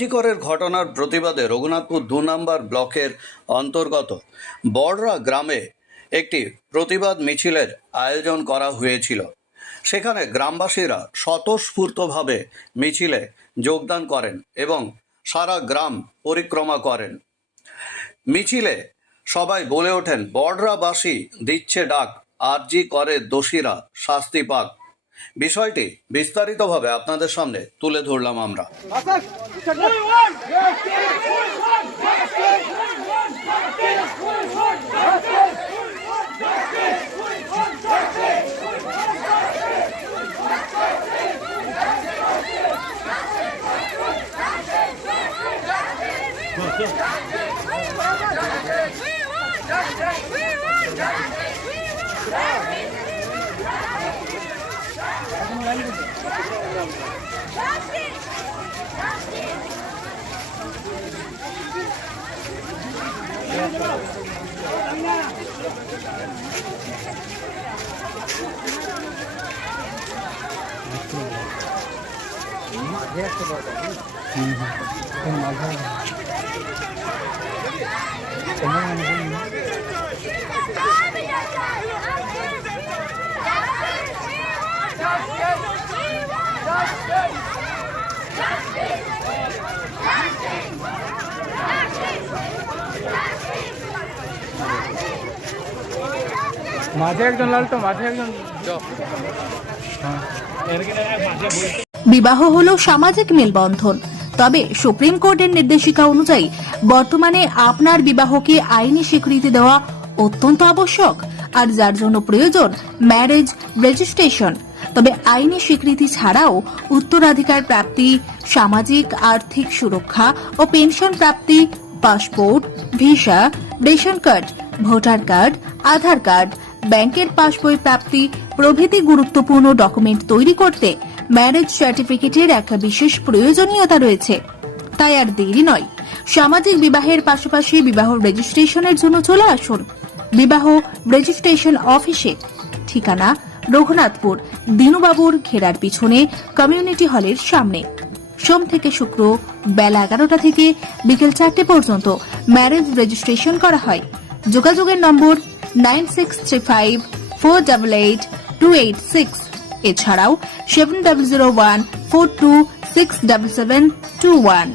জি করের ঘটনার প্রতিবাদে রঘুনাথপুর ২ নম্বর ব্লকের অন্তর্গত বড়রা গ্রামে একটি প্রতিবাদ মিছিলের আয়োজন করা হয়েছিল। সেখানে গ্রামবাসীরা স্বতঃস্ফূর্তভাবে মিছিলে যোগদান করেন এবং সারা গ্রাম পরিক্রমা করেন। মিছিলে সবাই বলে ওঠেন, বড়রাবাসী দিচ্ছে ডাক, জি করের দোষীরা শাস্তি পাক। বিষয়টি বিস্তারিতভাবে আপনাদের সামনে তুলে ধরলাম আমরা। মাঝে একজন লাল তো মাঝে একজন। বিবাহ হলো সামাজিক মেলবন্ধন, তবে সুপ্রিম কোর্টের নির্দেশিকা অনুযায়ী বর্তমানে আপনার বিবাহকে আইনি স্বীকৃতি দেওয়া অত্যন্ত আবশ্যক, আর যার জন্য প্রয়োজন ম্যারেজ রেজিস্ট্রেশন। তবে আইনি স্বীকৃতি ছাড়াও উত্তরাধিকার প্রাপ্তি, সামাজিক আর্থিক সুরক্ষা ও পেনশন প্রাপ্তি, passport, visa, ration card, voter card, Aadhaar card, ব্যাংকের পাসবই প্রাপ্তি প্রভৃতি গুরুত্বপূর্ণ ডকুমেন্ট তৈরি করতে ম্যারেজ সার্টিফিকেটের একটা বিশেষ প্রয়োজনীয়তা রয়েছে। তাই আর দেরি নয়, সামাজিক বিবাহের পাশাপাশি বিবাহ রেজিস্ট্রেশনের জন্য চলে আসুন বিবাহ রেজিস্ট্রেশন অফিসে। ঠিকানা রঘুনাথপুর দিনুবাবুর ঘেরার পিছনে কমিউনিটি হলের সামনে। সোম থেকে শুক্র বেলা 11টা থেকে বিকেল 4টে পর্যন্ত ম্যারেজ রেজিস্ট্রেশন করা হয়। যোগাযোগের নম্বর 9635488286, এছাড়াও 700142677721।